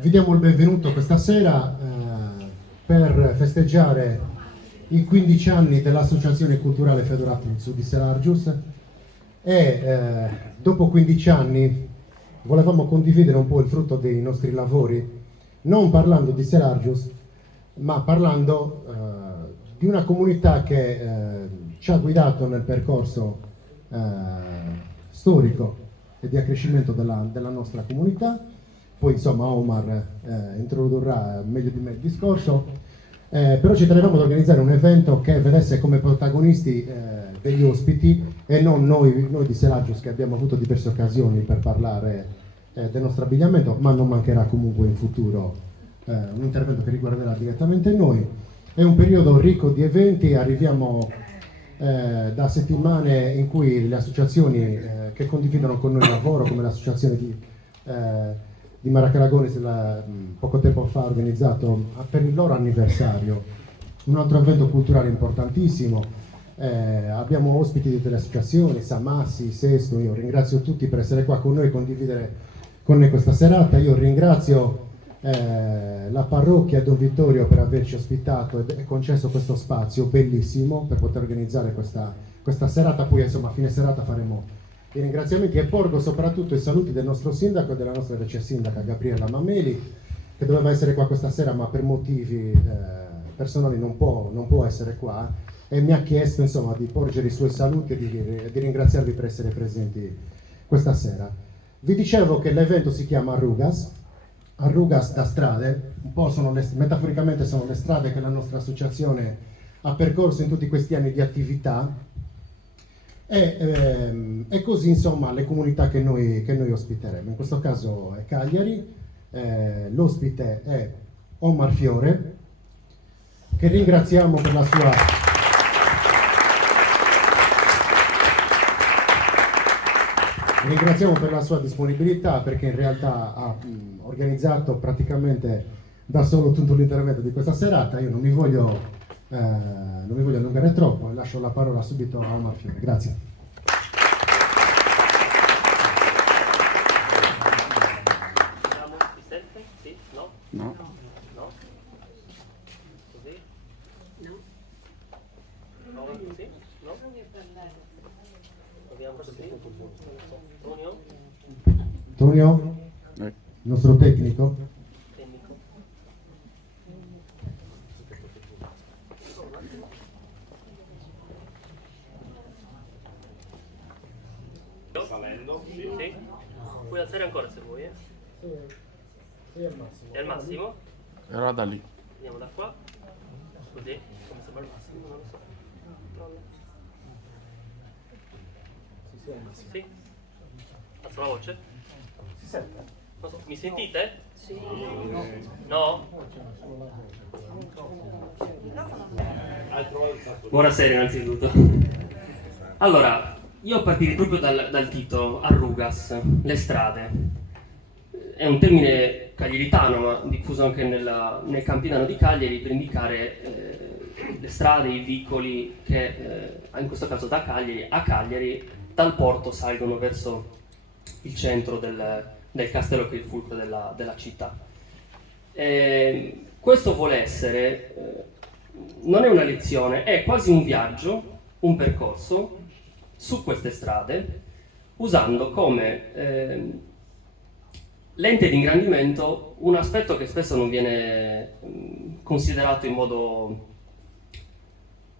Vi diamo il benvenuto questa sera per festeggiare i 15 anni dell'Associazione Culturale Federatus Sudis Largius e dopo 15 anni volevamo condividere un po' il frutto dei nostri lavori, non parlando di Selargius, ma parlando di una comunità che ci ha guidato nel percorso storico e di accrescimento della nostra comunità. Poi insomma Omar introdurrà meglio di me il discorso, però ci tenevamo ad organizzare un evento che vedesse come protagonisti degli ospiti e non noi di Selargius, che abbiamo avuto diverse occasioni per parlare del nostro abbigliamento, ma non mancherà comunque in futuro un intervento che riguarderà direttamente noi. È un periodo ricco di eventi, arriviamo da settimane in cui le associazioni che condividono con noi il lavoro, come l'associazione di Maracalagonis poco tempo fa ha organizzato per il loro anniversario un altro evento culturale importantissimo. Abbiamo ospiti delle associazioni, Samassi, Sesto. Io ringrazio tutti per essere qua con noi e condividere con noi questa serata. Io ringrazio la parrocchia e Don Vittorio per averci ospitato e concesso questo spazio bellissimo per poter organizzare questa serata. Poi insomma a fine serata faremo i ringraziamenti e porgo soprattutto i saluti del nostro sindaco e della nostra vice sindaca Gabriella Mameli, che doveva essere qua questa sera ma per motivi personali non può essere qua, e mi ha chiesto insomma di porgere i suoi saluti e di ringraziarvi per essere presenti questa sera. Vi dicevo che l'evento si chiama Arrugas da strade, un po' metaforicamente sono le strade che la nostra associazione ha percorso in tutti questi anni di attività. E così insomma le comunità che noi ospiteremo. In questo caso è Cagliari, l'ospite è Omar Fiore, che ringraziamo per la sua disponibilità, perché in realtà ha organizzato praticamente da solo tutto l'intervento di questa serata. Io non mi voglio allungare troppo e lascio la parola subito a Omar Fiore. Grazie. No. No? Così? No. No, così? No? Proviamo così? Tonio? Antonio, il nostro tecnico. Tecnico? Salendo? Sì? Puoi alzare ancora se vuoi, Sì, al massimo. È al massimo? Era da lì. Andiamo da qua. Così? Come sembra il massimo? Non lo so. Controllo. Sì, al massimo. Sì? Alzo la voce? Si sente? Non so, mi sentite? Sì. No? Buonasera innanzitutto. Allora, io partirei proprio dal titolo, Arrugas, le strade. È un termine cagliaritano, ma diffuso anche nel Campidano di Cagliari, per indicare le strade, i vicoli che, in questo caso da Cagliari a Cagliari, dal porto salgono verso il centro del castello, che è il fulcro della città. Questo vuole essere, non è una lezione, è quasi un viaggio, un percorso su queste strade, usando come lente di ingrandimento un aspetto che spesso non viene considerato in modo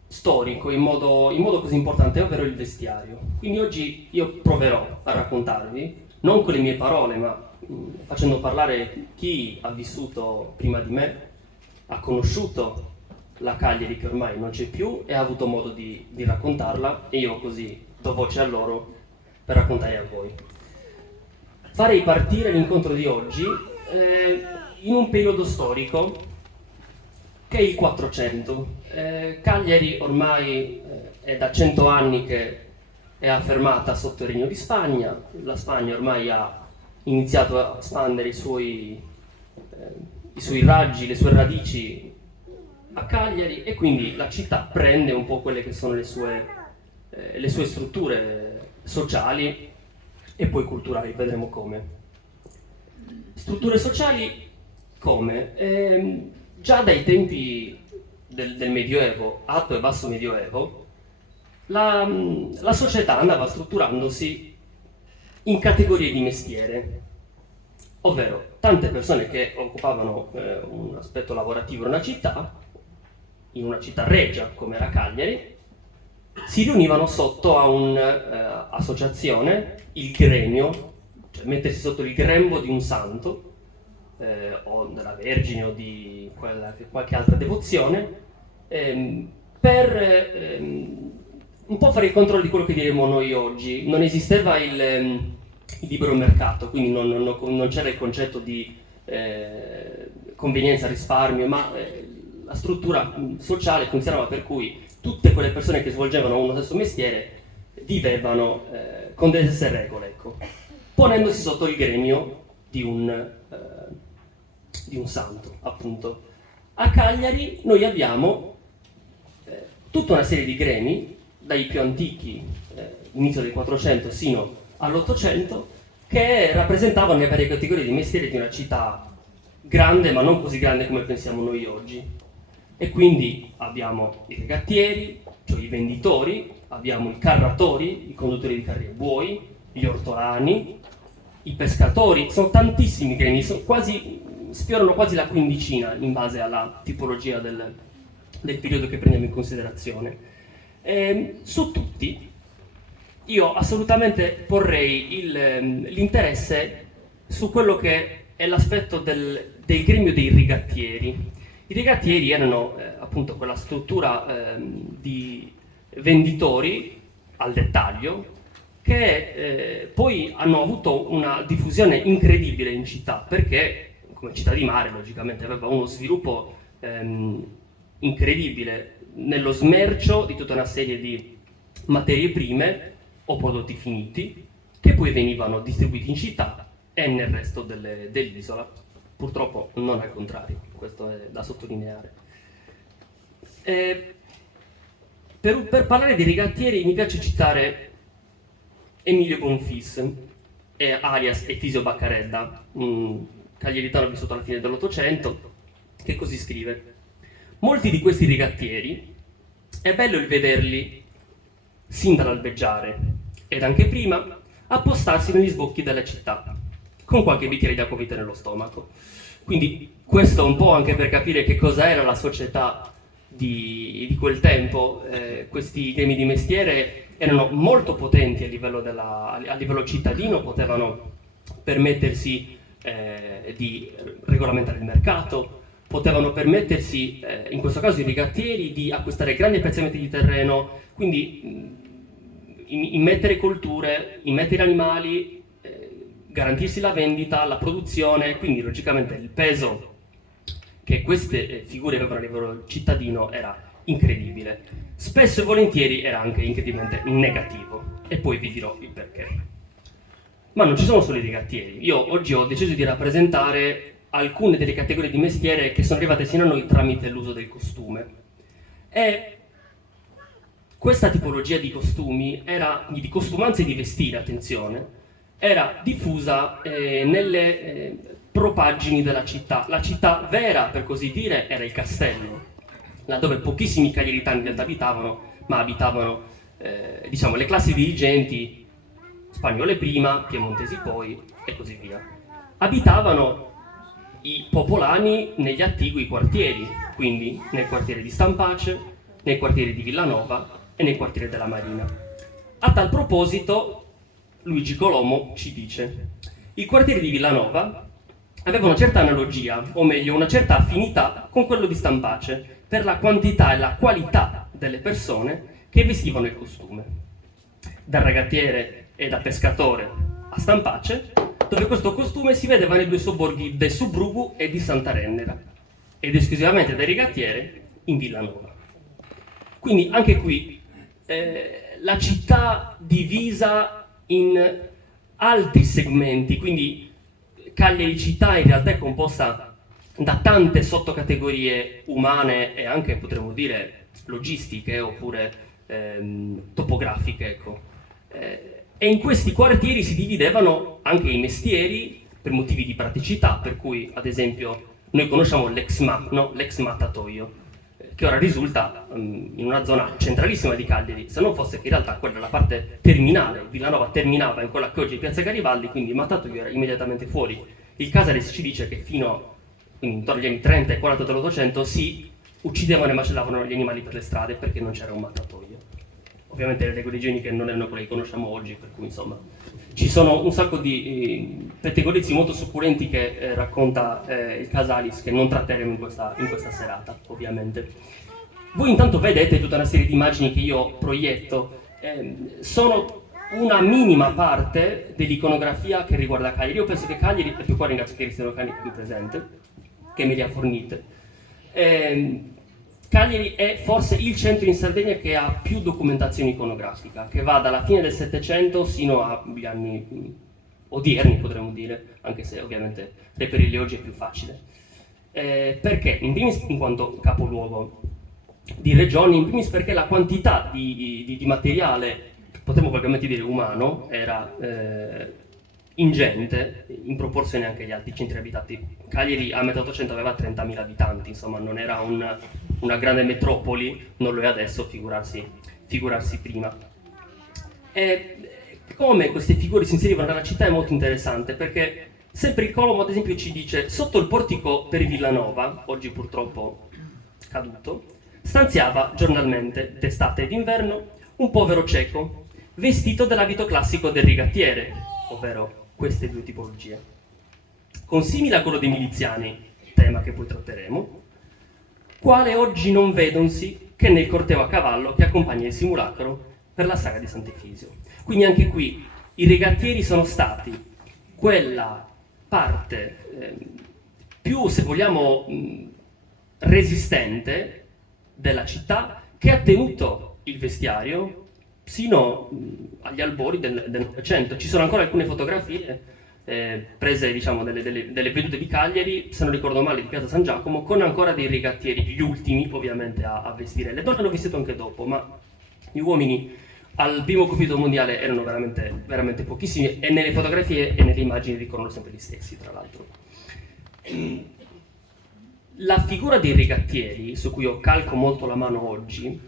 storico, in modo così importante, ovvero il vestiario. Quindi oggi io proverò a raccontarvi, non con le mie parole, ma facendo parlare chi ha vissuto prima di me, ha conosciuto la Cagliari che ormai non c'è più e ha avuto modo di raccontarla, e io così do voce a loro per raccontare a voi. Farei partire l'incontro di oggi in un periodo storico che è il 400. Cagliari ormai è da 100 anni che è affermata sotto il Regno di Spagna. La Spagna ormai ha iniziato a espandere i suoi raggi, le sue radici a Cagliari, e quindi la città prende un po' quelle che sono le sue strutture sociali e poi culturali, vedremo come. Strutture sociali Come? Già dai tempi del Medioevo, alto e basso Medioevo, la società andava strutturandosi in categorie di mestiere, ovvero tante persone che occupavano un aspetto lavorativo in una città reggia come era Cagliari, si riunivano sotto a un'associazione, il gremio, cioè mettersi sotto il grembo di un santo, o della Vergine o di qualche altra devozione, per un po' fare il controllo di quello che diremo noi oggi. Non esisteva il libero mercato, quindi non c'era il concetto di convenienza, risparmio, ma la struttura sociale funzionava per cui tutte quelle persone che svolgevano uno stesso mestiere vivevano con delle stesse regole, ecco, ponendosi sotto il gremio di un santo, appunto. A Cagliari noi abbiamo tutta una serie di gremi, dai più antichi, inizio del 400 sino all'800, che rappresentavano le varie categorie di mestieri di una città grande, ma non così grande come pensiamo noi oggi. E quindi abbiamo i regattieri, cioè i venditori, abbiamo i carratori, i conduttori di carri e buoi, gli ortolani, i pescatori, sono tantissimi gremi, sfiorano quasi la quindicina in base alla tipologia del periodo che prendiamo in considerazione. Su tutti io assolutamente porrei l'interesse su quello che è l'aspetto del gremio dei rigattieri. I rigattieri erano appunto quella struttura di venditori al dettaglio che poi hanno avuto una diffusione incredibile in città, perché come città di mare logicamente aveva uno sviluppo incredibile nello smercio di tutta una serie di materie prime o prodotti finiti che poi venivano distribuiti in città e nel resto dell'isola. Purtroppo non al contrario, questo è da sottolineare. Per parlare di rigattieri mi piace citare Emilio Bonfis, alias Efisio Baccaredda, un cagliaritano vissuto alla fine dell'Ottocento, che così scrive: molti di questi rigattieri è bello il vederli sin dall'albeggiare, ed anche prima, appostarsi negli sbocchi della città, con qualche bicchiere di acquavite nello stomaco. Quindi questo un po' anche per capire che cosa era la società di quel tempo. Questi gremi di mestiere erano molto potenti a livello cittadino, potevano permettersi di regolamentare il mercato, potevano permettersi, in questo caso i rigattieri, di acquistare grandi piazzamenti di terreno, quindi immettere colture, immettere animali, garantirsi la vendita, la produzione, quindi logicamente il peso che queste figure avevano a livello cittadino era incredibile. Spesso e volentieri era anche incredibilmente negativo, e poi vi dirò il perché. Ma non ci sono solo i rigattieri. Io oggi ho deciso di rappresentare alcune delle categorie di mestiere che sono arrivate sino a noi tramite l'uso del costume. E questa tipologia di costumi, di costumanze e di vestire, attenzione, era diffusa nelle propaggini della città. La città vera, per così dire, era il castello, laddove pochissimi cagliaritani in realtà abitavano, ma abitavano diciamo, le classi dirigenti, spagnole prima, piemontesi poi, e così via. Abitavano i popolani negli attigui quartieri, quindi nel quartiere di Stampace, nel quartiere di Villanova e nel quartiere della Marina. A tal proposito, Luigi Colomo ci dice: il quartiere di Villanova aveva una certa analogia, o meglio una certa affinità con quello di Stampace, per la quantità e la qualità delle persone che vestivano il costume. Da ragattiere e da pescatore a Stampace, dove questo costume si vedeva nei due sobborghi del Subrugu e di Santa Rennera, ed esclusivamente da rigattiere in Villanova. Quindi anche qui la città divisa in altri segmenti, quindi Cagliari città in realtà è composta da tante sottocategorie umane e anche, potremmo dire, logistiche oppure topografiche, ecco. E in questi quartieri si dividevano anche i mestieri per motivi di praticità, per cui ad esempio noi conosciamo l'ex MAP, no? L'ex mattatoio, che ora risulta in una zona centralissima di Cagliari, se non fosse che in realtà quella è la parte terminale, Villanova terminava in quella che oggi è Piazza Garibaldi, quindi Mattatoio era immediatamente fuori. Il Casares ci dice che fino intorno agli anni 30 e 40 dell'Ottocento si uccidevano e macellavano gli animali per le strade perché non c'era un mattatoio. Ovviamente le regole igieniche non erano quelle che conosciamo oggi, per cui insomma ci sono un sacco di pettegolezzi molto succulenti che racconta il Casalis, che non tratteremo in questa serata, ovviamente. Voi intanto vedete tutta una serie di immagini che io proietto, sono una minima parte dell'iconografia che riguarda Cagliari. Io penso che Cagliari, perché qua ringrazio Cristiano Cani qui presente, che me li ha fornite, Cagliari è forse il centro in Sardegna che ha più documentazione iconografica, che va dalla fine del Settecento sino agli anni odierni, potremmo dire, anche se ovviamente reperirli oggi è più facile. Perché? In primis in quanto capoluogo di regione, in primis perché la quantità di materiale, potremmo praticamente dire umano, era ingente in proporzione anche agli altri centri abitati. Cagliari a metà 800 aveva 30.000 abitanti, insomma non era una grande metropoli, non lo è adesso, figurarsi prima. Come queste figure si inserivano nella città è molto interessante, perché sempre il Colombo ad esempio ci dice: sotto il portico per Villanova, oggi purtroppo caduto, stanziava giornalmente, d'estate e d'inverno, un povero cieco, vestito dell'abito classico del rigattiere, ovvero queste due tipologie, consimile a quello dei miliziani, tema che poi tratteremo, quale oggi non vedonsi che nel corteo a cavallo che accompagna il simulacro per la saga di Sant'Efisio. Quindi anche qui i rigattieri sono stati quella parte più, se vogliamo, resistente della città, che ha tenuto il vestiario sino agli albori del Novecento. Ci sono ancora alcune fotografie prese, diciamo, delle vedute di Cagliari, se non ricordo male, di Piazza San Giacomo, con ancora dei rigattieri, gli ultimi ovviamente a vestire. Le donne hanno vestito anche dopo, ma gli uomini al primo conflitto mondiale erano veramente, veramente pochissimi, e nelle fotografie e nelle immagini ricorrono sempre gli stessi, tra l'altro. La figura dei rigattieri, su cui io calco molto la mano oggi,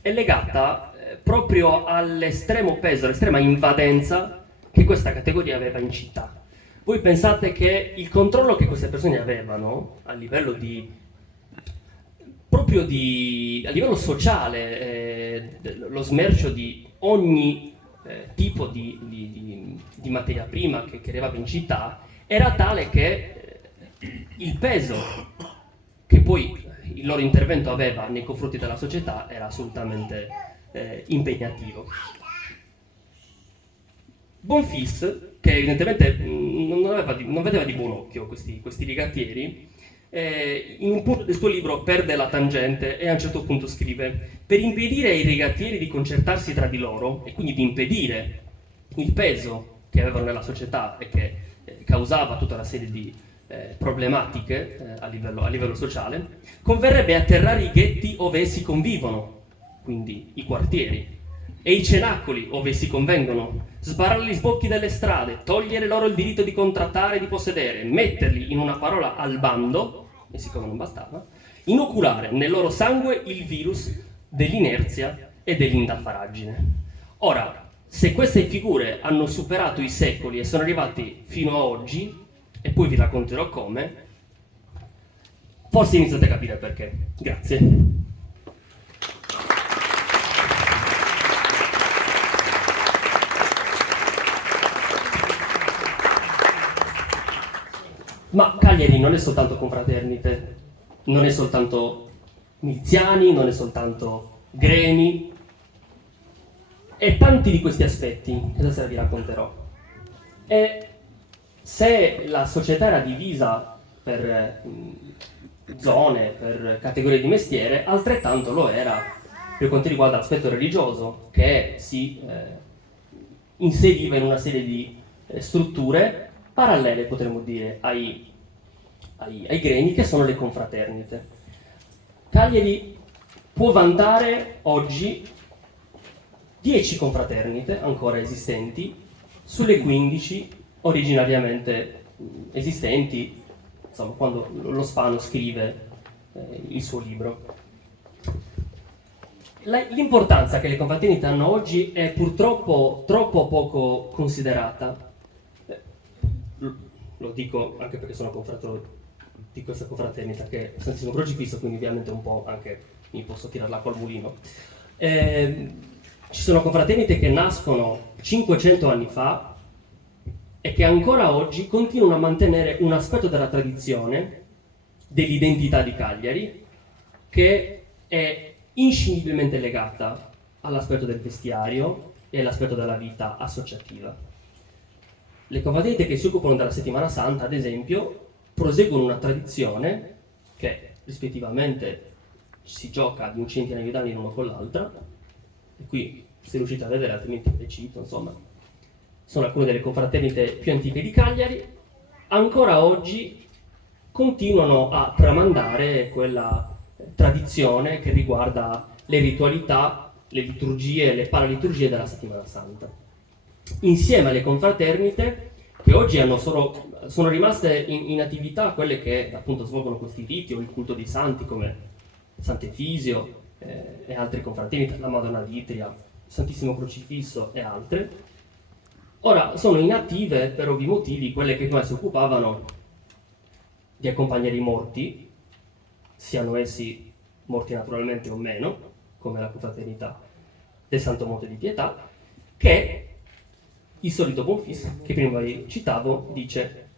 è legata proprio all'estremo peso, all'estrema invadenza che questa categoria aveva in città. Voi pensate che il controllo che queste persone avevano a livello a livello sociale, lo smercio di ogni tipo di materia prima che arrivava in città, era tale che il peso che poi il loro intervento aveva nei confronti della società era assolutamente impegnativo. Bonfils, che evidentemente non vedeva di buon occhio questi rigattieri, in un punto del suo libro perde la tangente e a un certo punto scrive: per impedire ai rigattieri di concertarsi tra di loro e quindi di impedire il peso che avevano nella società e che causava tutta una serie di problematiche a livello sociale, converrebbe atterrare i ghetti ove essi convivono, quindi i quartieri, e i cenacoli ove si convengono, sbarrare gli sbocchi delle strade, togliere loro il diritto di contrattare e di possedere, metterli in una parola al bando, e siccome non bastava, inoculare nel loro sangue il virus dell'inerzia e dell'indaffaraggine. Ora, se queste figure hanno superato i secoli e sono arrivati fino a oggi, e poi vi racconterò come, forse iniziate a capire perché. Grazie. Ma Cagliari non è soltanto confraternite, non è soltanto miliziani, non è soltanto gremi, e tanti di questi aspetti che stasera vi racconterò. E se la società era divisa per zone, per categorie di mestiere, altrettanto lo era per quanto riguarda l'aspetto religioso, che si inseriva in una serie di strutture parallele, potremmo dire, ai gremi, che sono le confraternite. Cagliari può vantare oggi 10 confraternite ancora esistenti sulle 15 originariamente esistenti insomma, quando lo Spano scrive il suo libro. L'importanza che le confraternite hanno oggi è purtroppo troppo poco considerata. Lo dico anche perché sono confratore di questa confraternita che è Santissimo Crocifisso, quindi ovviamente un po' anche mi posso tirare l'acqua al mulino. Ci sono confraternite che nascono 500 anni fa e che ancora oggi continuano a mantenere un aspetto della tradizione, dell'identità di Cagliari, che è inscindibilmente legata all'aspetto del vestiario e all'aspetto della vita associativa. Le confraternite che si occupano della Settimana Santa, ad esempio, proseguono una tradizione che rispettivamente si gioca di un centinaio d'anni l'uno con l'altra, e qui se riuscite a vedere, altrimenti le cito, insomma, sono alcune delle confraternite più antiche di Cagliari, ancora oggi continuano a tramandare quella tradizione che riguarda le ritualità, le liturgie, le paraliturgie della Settimana Santa. Insieme alle confraternite che oggi sono rimaste in attività quelle che appunto svolgono questi riti o il culto dei santi come Sant'Efisio e altre confraternite, la Madonna d'Itria, Santissimo Crocifisso e altre. Ora sono inattive per ovvi motivi quelle che prima si occupavano di accompagnare i morti, siano essi morti naturalmente o meno, come la confraternita del Santo Monte di Pietà, che il solito Bonfils, che prima vi citavo, dice: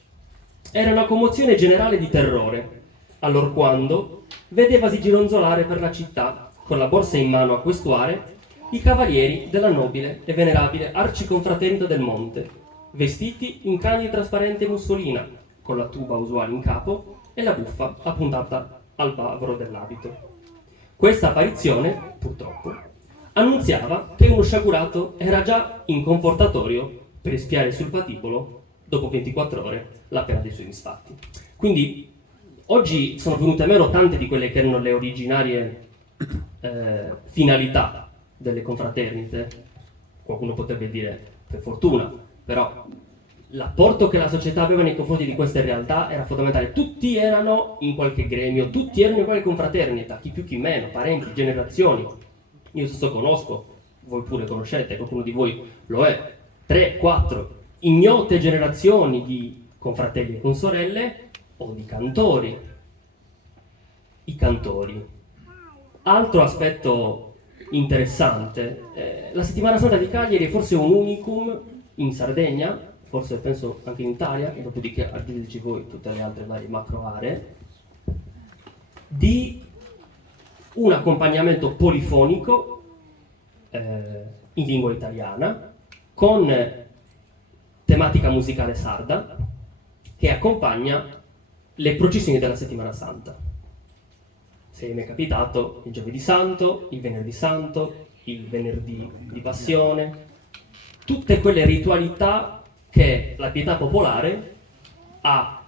era una commozione generale di terrore, allorquando vedevasi gironzolare per la città, con la borsa in mano a questuare, i cavalieri della nobile e venerabile arciconfraternita del Monte, vestiti in cani di trasparente mussolina, con la tuba usuale in capo e la buffa appuntata al bavero dell'abito. Questa apparizione, purtroppo, annunziava che uno sciagurato era già in confortatorio per espiare sul patibolo, dopo 24 ore, la pena dei suoi misfatti. Quindi, oggi sono venute meno tante di quelle che erano le originarie finalità delle confraternite. Qualcuno potrebbe dire per fortuna, però l'apporto che la società aveva nei confronti di queste realtà era fondamentale. Tutti erano in qualche gremio, tutti erano in qualche confraternita, chi più chi meno, parenti, generazioni. Io stesso conosco, voi pure conoscete, qualcuno di voi lo è, 3, 4 ignote generazioni di confratelli e consorelle o di cantori. I cantori. Altro aspetto interessante, la Settimana Santa di Cagliari è forse un unicum in Sardegna, forse penso anche in Italia, e dopodiché aggiungeteci voi tutte le altre varie macro aree, di un accompagnamento polifonico in lingua italiana, con tematica musicale sarda, che accompagna le processioni della Settimana Santa. Se mi è capitato il Giovedì Santo, il Venerdì Santo, il Venerdì di Passione, tutte quelle ritualità che la pietà popolare ha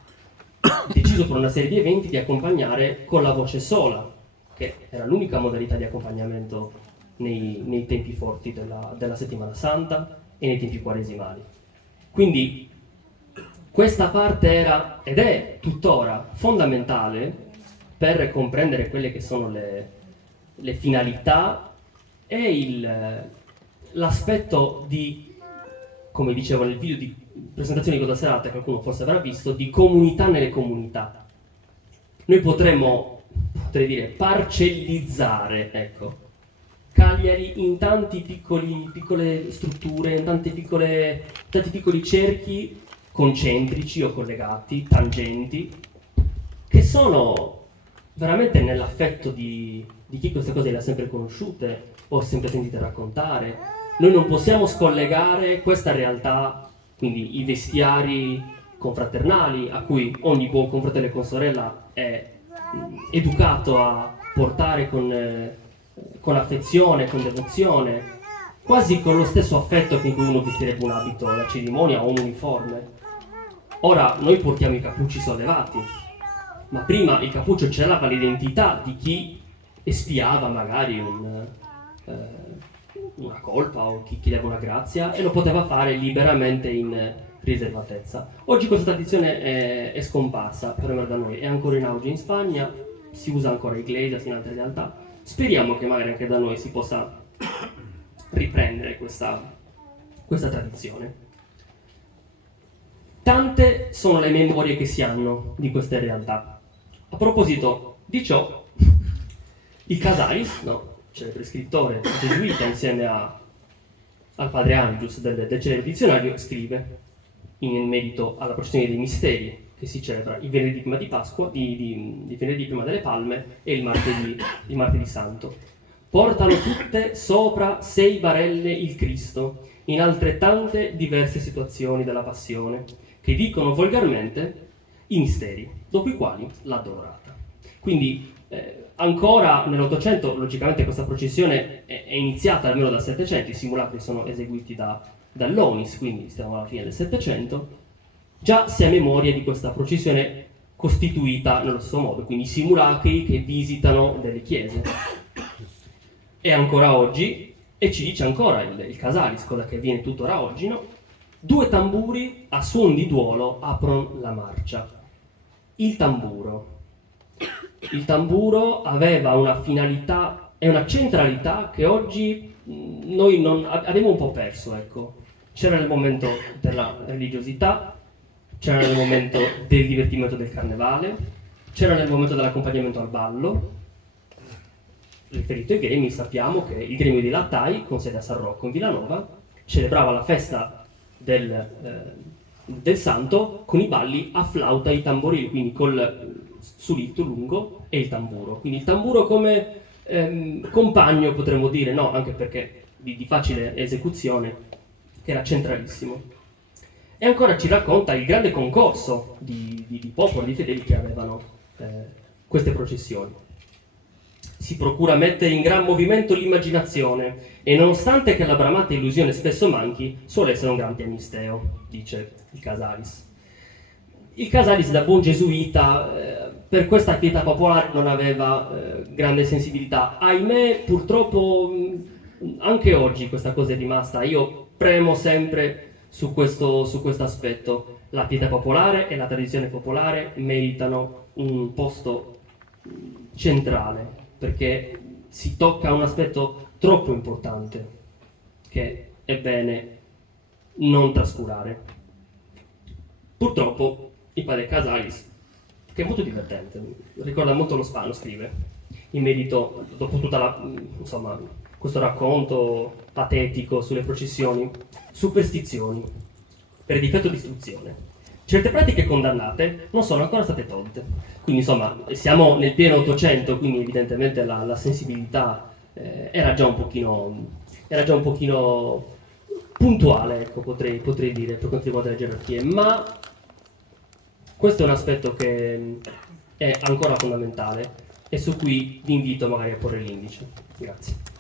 deciso per una serie di eventi di accompagnare con la voce sola, che era l'unica modalità di accompagnamento nei tempi forti della Settimana Santa e nei tempi quaresimali. Quindi questa parte era ed è tuttora fondamentale per comprendere quelle che sono le finalità e l'aspetto di, come dicevo nel video di presentazione di Cosa Serata, qualcuno forse avrà visto, di comunità nelle comunità. Noi potremmo, potrei dire, parcellizzare, ecco, Cagliari in piccole strutture, in tanti piccoli cerchi concentrici o collegati, tangenti, che sono veramente nell'affetto di chi queste cose le ha sempre conosciute o sempre sentite raccontare. Noi non possiamo scollegare questa realtà, quindi i vestiari confraternali a cui ogni buon confratello e consorella è educato a portare con affezione, con devozione, quasi con lo stesso affetto con cui uno vestirebbe un abito alla cerimonia o un uniforme. Ora noi portiamo i cappucci sollevati, ma prima il cappuccio celava l'identità di chi espiava magari una colpa o chi chiedeva una grazia, e lo poteva fare liberamente in riservatezza. Oggi questa tradizione è scomparsa, perlomeno da noi, è ancora in auge in Spagna, si usa ancora iglesias in altre realtà. Speriamo che magari anche da noi si possa riprendere questa tradizione. Tante sono le memorie che si hanno di queste realtà. A proposito di ciò, il Casalis, celebre scrittore gesuita insieme al padre Angius del celebre dizionario, scrive in merito alla processione dei misteri che si celebra il venerdì prima di Pasqua, il venerdì prima delle Palme e il martedì santo. Portano tutte sopra 6 barelle il Cristo, in altrettante diverse situazioni della passione, che dicono volgarmente i misteri, dopo i quali l'addolorata. Quindi ancora nell'Ottocento, logicamente questa processione è iniziata almeno dal Settecento, i simulacri sono eseguiti dall'Onis, quindi stiamo alla fine del Settecento, già si ha memoria di questa processione costituita nello stesso modo, quindi i simulacri che visitano delle chiese. E ancora oggi, e ci dice ancora il Casalis, cosa che avviene tuttora oggi, 2 tamburi a suon di duolo aprono la marcia. Il tamburo aveva una finalità e una centralità che oggi noi non abbiamo un po' perso, ecco. C'era nel momento della religiosità, c'era nel momento del divertimento del carnevale, c'era nel momento dell'accompagnamento al ballo. Riferito ai gremi, sappiamo che il gremio dei lattai, con sede a San Rocco in Villanova, celebrava la festa del santo con i balli a flauta e i tamborili, quindi col sulitto lungo e il tamburo. Quindi il tamburo come compagno, potremmo dire, no, anche perché di facile esecuzione, che era centralissimo. E ancora ci racconta il grande concorso di popoli, di fedeli che avevano queste processioni. Si procura mettere in gran movimento l'immaginazione e nonostante che la bramata illusione spesso manchi, suole essere un gran pianisteo, dice il Casalis. Il Casalis, da buon gesuita, per questa attività popolare non aveva grande sensibilità. Ahimè, purtroppo anche oggi questa cosa è rimasta. Io premo sempre su questo aspetto. La pietà popolare e la tradizione popolare meritano un posto centrale, perché si tocca un aspetto troppo importante che è bene non trascurare. Purtroppo il padre Casalis, che è molto divertente, ricorda molto lo Spano, scrive in merito, dopo tutta questo racconto patetico sulle processioni, superstizioni per difetto di istruzione. Certe pratiche condannate non sono ancora state tolte. Quindi insomma siamo nel pieno Ottocento, quindi evidentemente la sensibilità era già un pochino puntuale, ecco, potrei dire, per quanto riguarda le gerarchie, ma questo è un aspetto che è ancora fondamentale e su cui vi invito magari a porre l'indice. Grazie.